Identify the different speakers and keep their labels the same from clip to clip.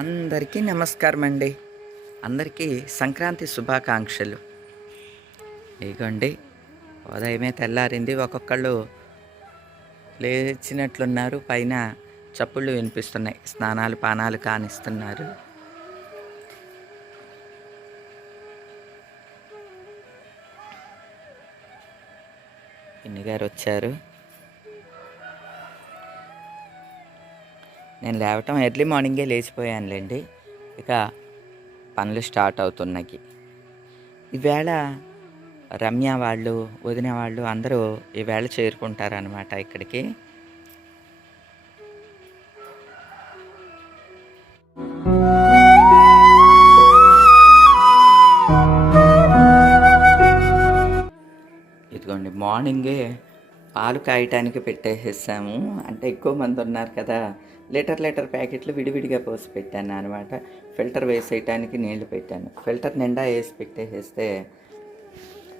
Speaker 1: అందరికీ నమస్కారం అండి అందరికీ సంక్రాంతి శుభాకాంక్షలు. ఇగోండి ఉదయమే తెల్లారింది ఒక్కొక్కళ్ళు లేచినట్లున్నారు పైన చప్పుళ్ళు వినిపిస్తున్నాయి స్నానాలు పానాలు కానిస్తున్నారు. పిన్ని గారు వచ్చారు నేను లేవటం ఎర్లీ మార్నింగే లేచిపోయానులేండి. ఇక పనులు స్టార్ట్ అవుతున్నాయి ఈవేళ రమ్య వాళ్ళు వదిన వాళ్ళు అందరూ ఈవేళ చేరుకుంటారనమాట ఇక్కడికి. ఇదిగోండి మార్నింగే పాలు కాయటానికి పెట్టేసేసాము. అంటే ఎక్కువ మంది ఉన్నారు కదా లీటర్ లీటర్ ప్యాకెట్లు విడివిడిగా పోసి పెట్టాను అనమాట ఫిల్టర్ వేసేయటానికి నీళ్ళు పెట్టాను. ఫిల్టర్ నిండా వేసి పెట్టేసేస్తే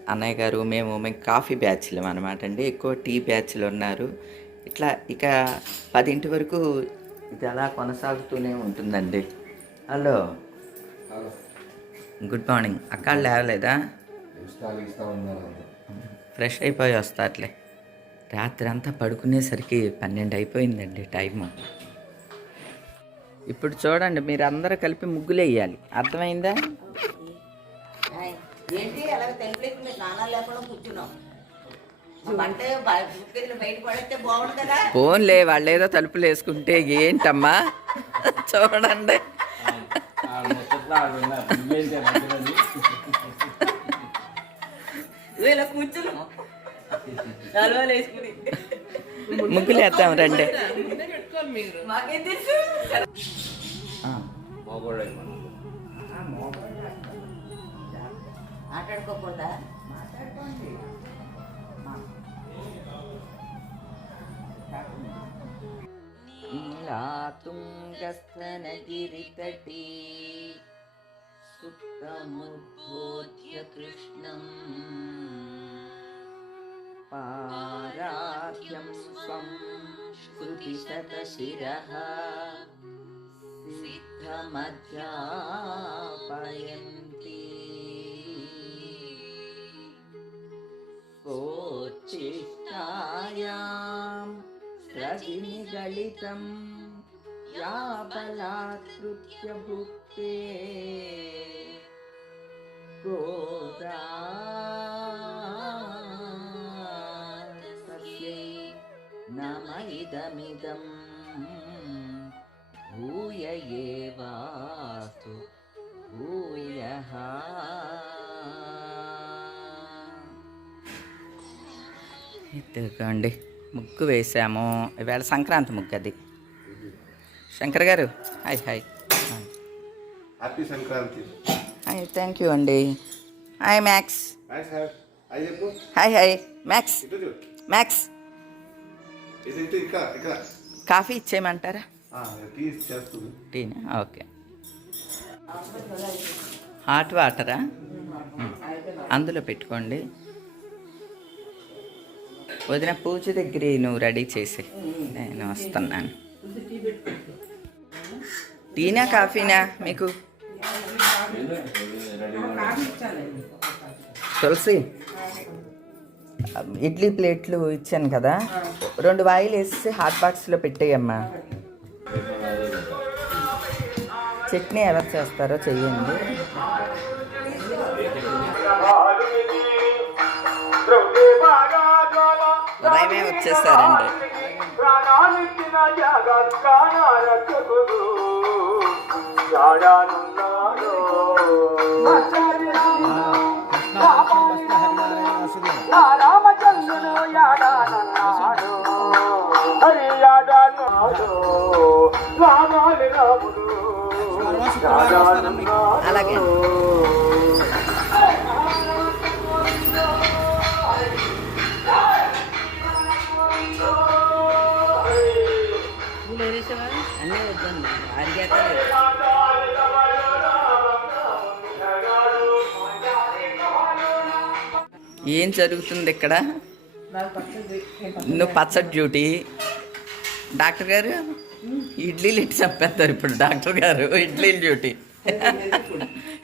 Speaker 1: అన్నయ్య గారు మేము మేము కాఫీ బ్యాచ్లు అనమాట అండి. ఎక్కువ టీ బ్యాచ్లు ఉన్నారు. ఇట్లా ఇక పదింటి వరకు ఇది అలా కొనసాగుతూనే ఉంటుందండి. హలో. Good morning. అక్కడ లేవలేదా? ఫ్రెష్ అయిపోయి వస్తాట్లే రాత్రి అంతా పడుకునేసరికి పన్నెండు అయిపోయిందండి టైము. ఇప్పుడు చూడండి మీరు అందరూ కలిపి ముగ్గులు వేయాలి అర్థమైందా?
Speaker 2: ఏంటి మీరు లేకుండా కూర్చున్నాం.
Speaker 1: ఫోన్లే వాళ్ళు ఏదో తలుపులు వేసుకుంటే ఏంటమ్మా? చూడండి.
Speaker 2: కూర్చున్నాం
Speaker 1: ముగ్గులు వేద్దాం రండి.
Speaker 2: మాట్లాడుకోకూడదా?
Speaker 1: తుంగస్తనగిరితటే సుప్తముద్బోధ్య కృష్ణం पाराध्यं स्वं श्रुतिशतशिरः सिद्धमध्यापयन्ति सोच्छिष्टायां रजनिगलितं या बलात्कृत्य भुक्ते गोदा నమైదమిదం ఇదమిదం భూయ ఏవాస్తు భూయ ఇదిగోండి ముగ్గు వేసాము ఇవాళ సంక్రాంతి ముగ్గు అది Shankar garu hi hi.
Speaker 3: Happy Sankranti
Speaker 1: hi thank you అండి.
Speaker 3: Hi
Speaker 1: Max
Speaker 3: hi. Hi Max Max
Speaker 1: coffee ఇచ్చేయమంటారా?
Speaker 3: ఆ, టీ చేస్తుంది.
Speaker 1: టీనా? ఓకే. హాట్ వాటరా. అందులో పెట్టుకోండి. వదిన పూజ దగ్గర నువ్వు రెడీ చేసి. నేను వస్తున్నాను. టీనా కాఫీనా మీకు? తులసి ఇడ్లీ ప్లేట్లు ఇచ్చాను కదా. రెండు వాయిలు వేసి హాట్ బాక్స్లో పెట్టేయమ్మా. చట్నీ ఎవరు చేస్తారో చెయ్యండి. ఉదయమే వచ్చేసారండి అలాగే. అన్నీ వద్దండి అరిగాక ఏం జరుగుతుంది ఇక్కడ? నువ్వు పచ్చడి డ్యూటీ. డాక్టర్ గారు? ఇడ్లీలు ఇట్టి చంపేస్తారు ఇప్పుడు డాక్టర్ గారు ఇడ్లీలు డ్యూటీ.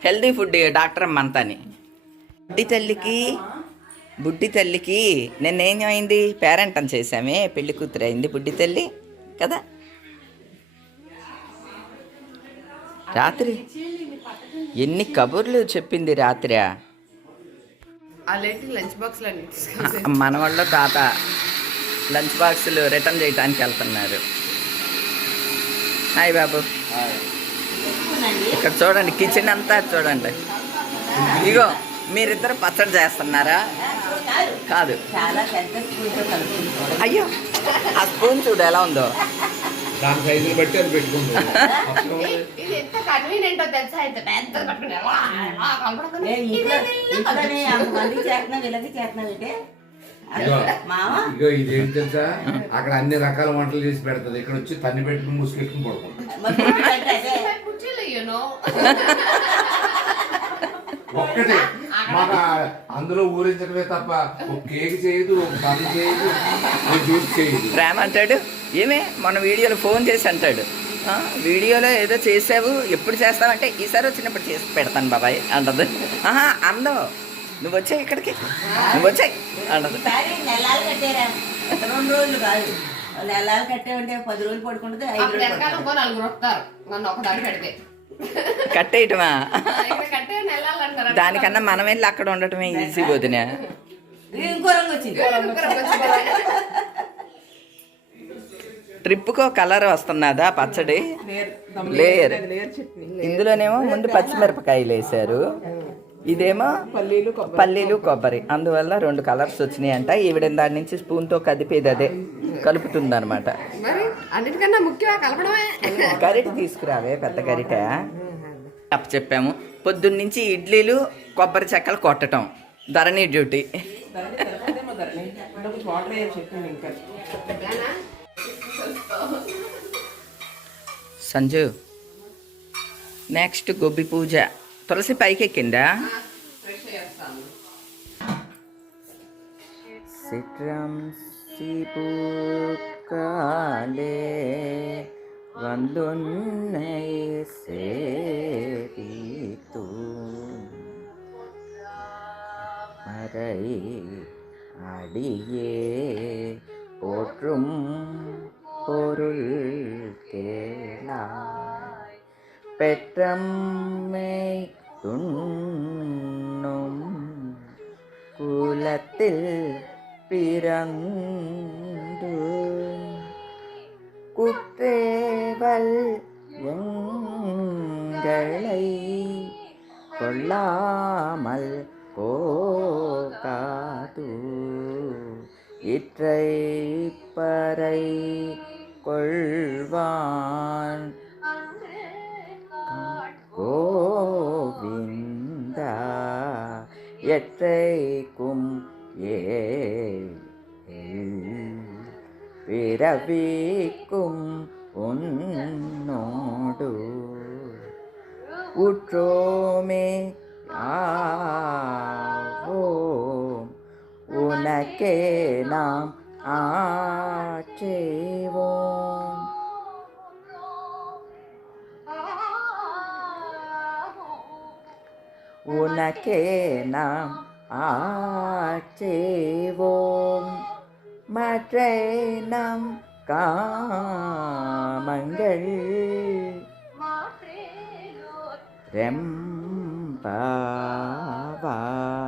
Speaker 1: హెల్దీ ఫుడ్ డాక్టర్ అమ్మంతాని బుడ్డి తల్లికి బుడ్డి తల్లికి నిన్నేం అయింది పేరెంటం చేసామే పెళ్ళి కూతురు అయింది బుడ్డి తల్లి కదా? రాత్రి ఎన్ని కబుర్లు చెప్పింది రాత్రి మన వాళ్ళ తాత లంచ్ బాక్సులు రిటర్న్ చేయడానికి వెళ్తున్నారు. హాయ్ బాబు. ఇక్కడ చూడండి కిచెన్ అంతా చూడండి. ఇగో మీరిద్దరు పచ్చడి చేస్తున్నారా?
Speaker 2: కాదు.
Speaker 1: అయ్యో ఆ స్పూన్ చూడు ఎలా ఉందో.
Speaker 3: దాని సైజుని బట్టి అది పెట్టుకుంటాం
Speaker 4: ఇగో ఇదేంటి తెలుసా? అక్కడ అన్ని రకాల వంటలు చేసి పెడుతుంది. ఇక్కడ వచ్చి తన్ని పెట్టుకుని
Speaker 5: you know.
Speaker 4: ఒక్కటే. మాకు ఆ- అందులో ఊరించడమే తప్ప ఒక కేక్ చేయదు ఒక పని చేయదు ఒక జ్యూస్ చేయదు.
Speaker 1: ప్రేమ అంటాడు ఏమే మన వీడియోలో ఫోన్ చేసి అంటాడు. "ఆ, వీడియోలో ఏదో చేసావు ఎప్పుడు చేస్తావంటే ఈసారి వచ్చినప్పుడు చేసి పెడతాను బాబాయ్ అంటది. ఆహా అందం. నువ్వు వచ్చాయి ఇక్కడికి. నువ్వు వచ్చాయి అంటది
Speaker 2: ఈసారి నెలలు కట్టారా? రెండు రోజులు కాదు. నెలలు కట్టామంటే పది రోజులు పడుకుంటుంది
Speaker 5: నలుగురు వస్తారు. నన్ను
Speaker 1: కట్టేయటమా? దానికన్నా మనం వెళ్ళి అక్కడ ఉండటమే ఈజీ.
Speaker 2: ఇంకో రంగు వచ్చింది.
Speaker 1: ట్రిప్కో కలర్ వస్తున్నదా పచ్చడి? లేయర్ ఇందులోనేమో ముందు పచ్చిమిరపకాయలు వేసారు ఇదేమో పల్లీలు కొబ్బరి. అందువల్ల రెండు కలర్స్ వచ్చినాయి అంట ఈవిడ దాని నుంచి స్పూన్తో కదిపేది అదే కలుపుతుంది అనమాట గరిట తీసుకురావే పెద్ద గరిట. అప్ప చెప్పాము. పొద్దున్నుంచి ఇడ్లీలు కొబ్బరి చెక్కలు కొట్టటం. ధరణి డ్యూటీ. సంజు నెక్స్ట్ గొబ్బి పూజ. తులసి పైకి ఎక్కిందా సిట్రం కాలే వందున్నై సేతూ മറൈ അടിയേ പോറ്റും പൊരുൾ കേള പെറ്റമ്മേ തുന്നും കുലത്തിൽ പിറങ്ങു കുത്തേവൽ எங்களை கொள்ளாமல் போகாது. இற்றை பறை கொள்வான் எற்றைக்கும் ஏ பிறவிக்கும் உன்னோடு உற்றோமே ஆவோம் உனக்கே நாம் ஆற்றேவோம் ഉനക്കേ നാം ആക്ഷേവോം മറ്റേനം കാമങ്ങൾ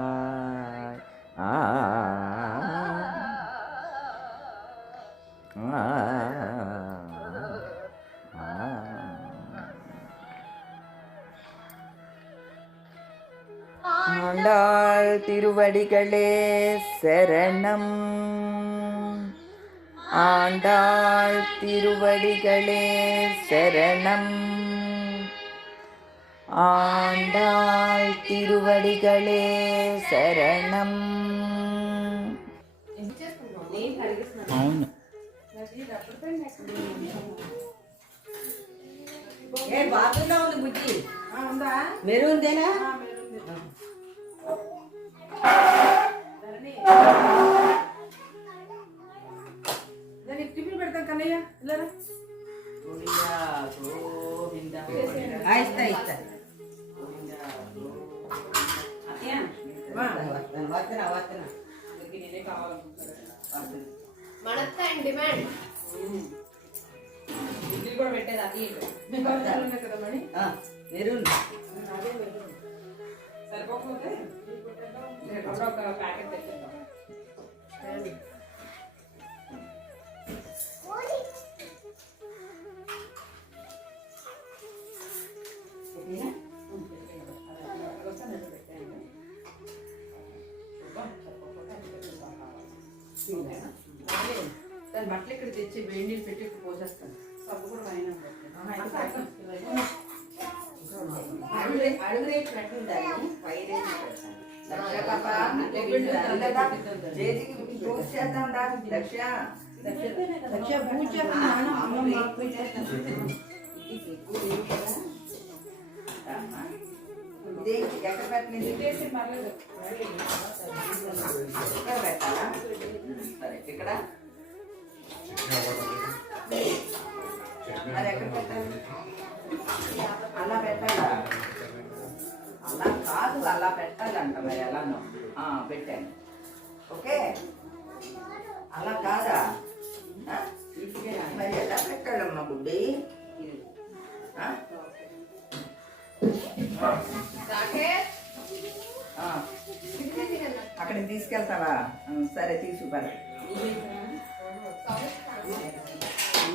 Speaker 1: രംപാവായ് ആ. ആ. ஆண்டாள் திருவடிகளே சரணம் ஆண்டாள் திருவடிகளே சரணம் ஆண்டாள் திருவடிகளே சரணம் అవును
Speaker 2: ఏ బాత్రూంలో ఉంది బుజ్జి మెరూన్దేనా
Speaker 6: దాని బట్టలు ఇక్కడ తెచ్చి వేడి నీళ్ళు పెట్టి ఇక్కడ పోసేస్తాను సబ్బు కూడా పైన
Speaker 1: అడుగు అడుగు రేపు పెట్టుండాలి పై రేపు పెట్టాలి చేతికి పూజ చేద్దాం రా లక్ష్య
Speaker 6: లక్ష్య పూజ చేస్తాను నాన్న, అమ్మమ్మ.
Speaker 1: ఇదే ఎక్కడ పెట్టలేదు ఇక్కడ కాదు అలా పెట్టాలంట మరి ఎలానో పెట్టాను. ఓకే? అలా కాదా? మరి ఎలా పెట్టాలమ్మా గుడ్డి అక్కడికి తీసుకెళ్తావా? సరే సరే. తీసుకుపరా
Speaker 6: అన్నయ్య వాళ్ళు వచ్చేస్తున్నారు, ఇదిగో.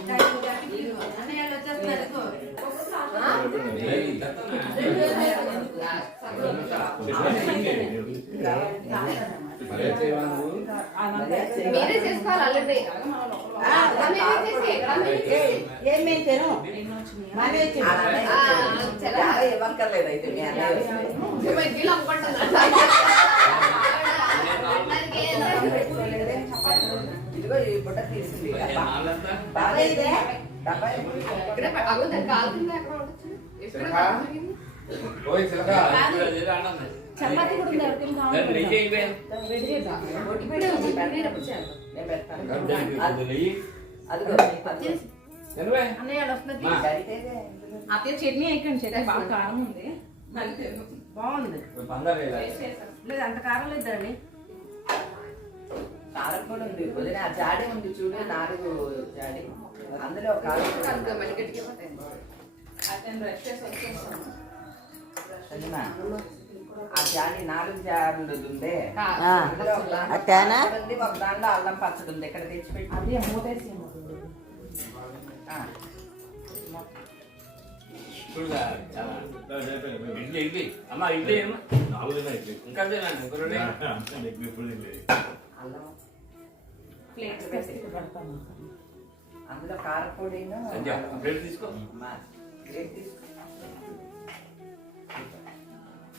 Speaker 3: మీరే చేసుకోవాలి ఆల్రెడీ
Speaker 1: ఏం తిను ఇవ్వక్కర్లేదు అయితే
Speaker 6: చపాతీ కూడా ఉంది ఎవరికైనా కావాలి
Speaker 1: అదిగో
Speaker 6: అన్నయ్య చట్నీ అయిపోయింది చట్నీ బాగా కారం ఉంది బాగుంది లేదు అంత కారం లేదండి
Speaker 1: కారం కూడా ఉంది. వదిన ఆ జాడి ఉంది చూడు నాలుగు జాడి. అందులో ఆ జాడి నాలుగు జాడులు ఉందే.
Speaker 3: ఆ.
Speaker 1: అందులో ఒక దాంట్లో పచ్చడి ఉంది, ఒక దాంట్లో అల్లం పచ్చడి ఉంది. ఇక్కడ తెచ్చిపెట్టి
Speaker 6: అదే మూటేసి
Speaker 1: ఆ.
Speaker 7: చూడుగా చాలా ఇడ్లీ ఇడ్లీ. అమ్మ ఇడ్లీ ఇంకా
Speaker 6: ప్లేట్ వేసి పెడతాను
Speaker 1: అందులో కారపొడిను
Speaker 7: సంధ్య ప్లేట్ తీసుకో
Speaker 1: ప్లేట్ తీసుకో.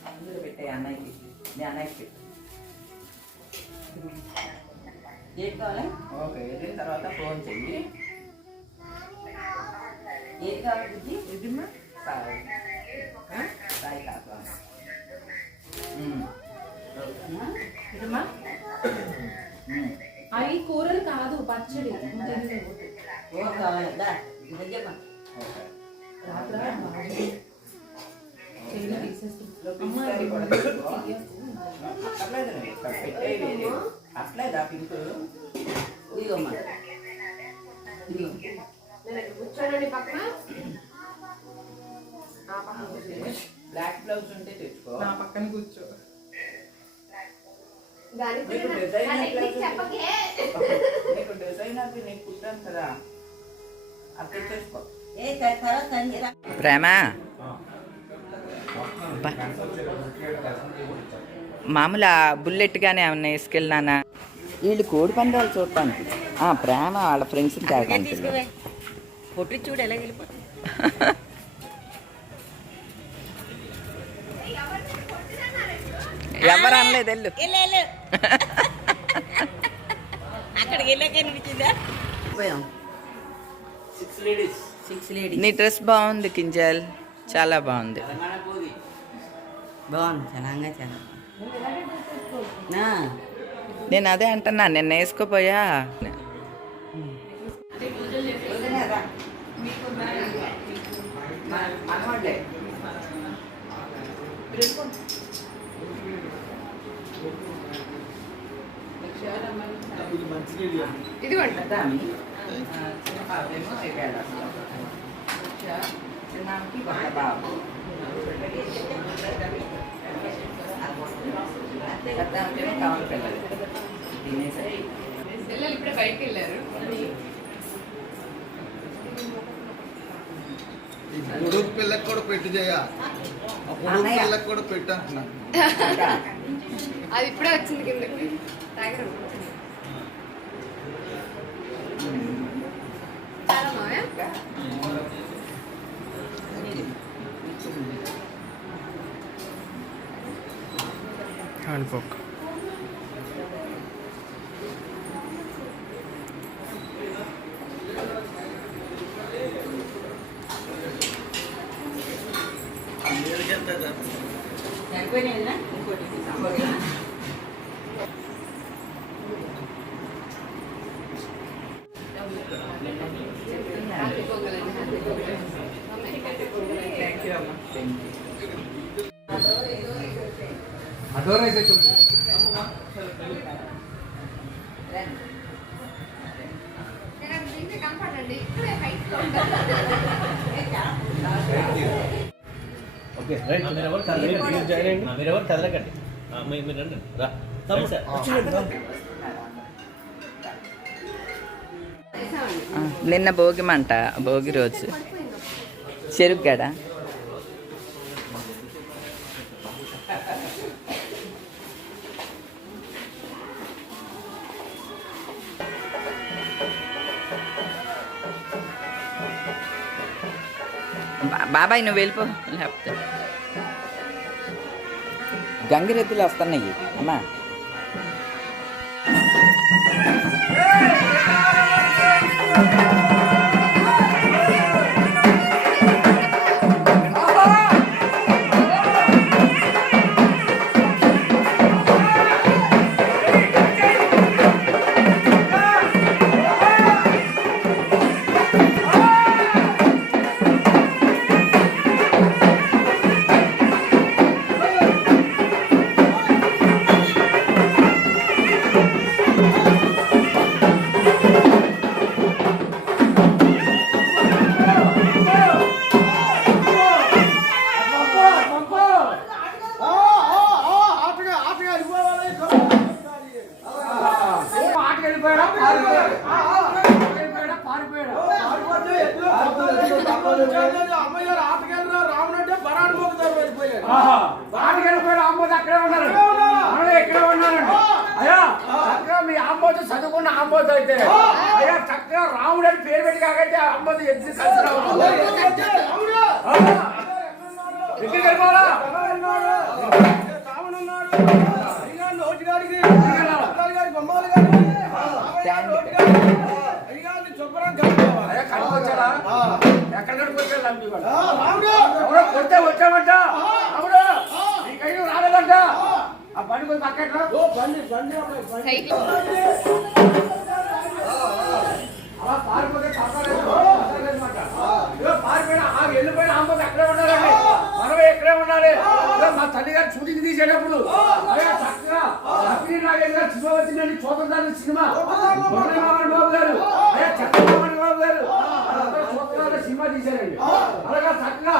Speaker 1: అందులో పెట్టే అన్నయ్యకి మీ అన్నయ్యకి పెట్టు ఏం కావాలి ఓకే వెళ్ళిన తర్వాత ఫోన్ చెయ్యి ఏది కావాలి బుద్ధి
Speaker 6: ఇదిమ్మా
Speaker 1: సాయి? సాయి. ఓకేనా?
Speaker 6: ఇదిమ్మా. అవి కూరలు కాదు పచ్చడి.
Speaker 1: అట్లేదు పింక్ ఇదిగోమ్మా ఇదిగో
Speaker 3: కూర్చోనండి పక్కన ఆ పక్కన కూర్చోండి.
Speaker 1: బ్లాక్ బ్లౌజ్ ఉంటే తెచ్చుకో
Speaker 6: నా పక్కన కూర్చో
Speaker 1: నీకు డిజైన్ అది నీకు కుట్టాను కదా.
Speaker 4: ప్రేమ. మామూలు ఆ బుల్లెట్గానే ఏమన్నా వేసుకెళ్ళినానా వీళ్ళు కోడి పందాలు చూడటానికి. ఆ, ప్రేమ వాళ్ళ ఫ్రెండ్స్ని తేడానికి
Speaker 2: పొట్టి చూడు ఎలా వెళ్ళిపోతుంది.
Speaker 4: ఎవరు అనలేదు వెళ్ళు.
Speaker 2: అక్కడికి వెళ్ళాక అనిపించిందా
Speaker 1: పోయాం.
Speaker 7: సిక్స్ లేడీస్
Speaker 2: సిక్స్ లేడీ
Speaker 4: నీ డ్రెస్ బాగుంది కింజల్. చాలా బాగుంది.
Speaker 2: చాలా
Speaker 4: నేను అదే అంటున్నా నిన్న వేసుకోపోయా?
Speaker 1: మనవాళ్ళే
Speaker 6: ఇదిగోండి.
Speaker 1: దాన్ని చిన్న పాపేమో ఎగాడు చిన్నానికి ఒక బాబు. పెద్దానికేమో కావాలి పిల్లలు. తినేసరి
Speaker 5: పిల్లలు ఇప్పుడే బయటికి వెళ్ళారు.
Speaker 3: కొడుకు పిల్లకి కూడా పెట్టి చేయ పిల్లకి కూడా పెట్టి అంటున్నా.
Speaker 5: అది ఇప్పుడే వచ్చింది కిందకి. And handbook.
Speaker 7: Okay right. మీరు ఎవరు కదలకండి? మీరు జాయిన్ అయ్యండి. మీరు ఎవరు కదలకండి? ఆ, మీ- మీరు రండి. రా. సార్.
Speaker 1: నిన్న భోగి మంట భోగి రోజు. చెరుగ్గడ బా- బాబాయ్ నువ్వు వెళ్ళిపో. లేకపోతే గంగిరెద్దులు వస్తున్నాయి. అమ్మా.
Speaker 8: అమ్మగారు
Speaker 9: కనుకొచ్చాడా ఎక్కడ కనుకొచ్చాడు లంబి కొడితే వచ్చామంట. అవును ఈ కయ్యం రాలేదంట. ఆ. బండి కొంచెం పక్కట్రా
Speaker 8: ఓ బండి బండి
Speaker 9: అలా పారిపోతే పారిపోయిన ఆ వెళ్ళిపోయిన అమ్మకి అక్కడే ఉండాలండి మనమే ఇక్కడే ఉండాలి మా తల్లి గారు షూటింగ్ తీసేటప్పుడు చక్కగా నాగేశ్వర గారు సినిమా. వచ్చిందండి చూద్దాం సినిమా మురళీమోహన్ బాబు గారు. చంద్రమోహన్ బాబు గారు. సినిమా తీశారండి. అలాగా చక్కగా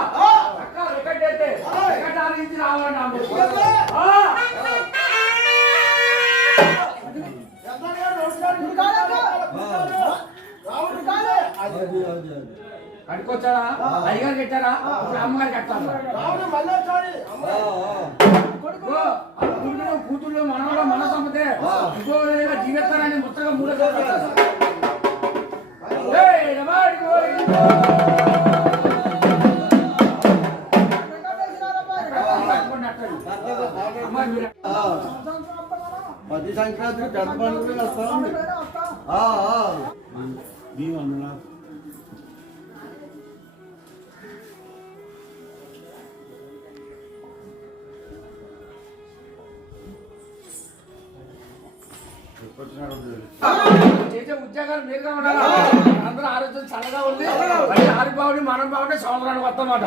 Speaker 9: చక్కగా రికార్డ్ అయితే రికార్డ్ ఆలోచించి కడుకొచ్చారా అయ్యగారు కట్టారా? ఇప్పుడు అమ్మగారు కూతురు కూతుళ్ళు మనవడ మన సంపదే జీవిస్తారని ముత్తగా మూడో
Speaker 8: పది సంక్రాంతి పండుగ వస్తామండి
Speaker 9: చేసే ఉద్యోగాలు మీరుగా ఉండాలి? అందరూ ఆరోగ్యం చల్లగా ఉంది మళ్ళీ ఆరు బాగుండి మనం బాగుంటే సంవత్సరానికి వస్తామాట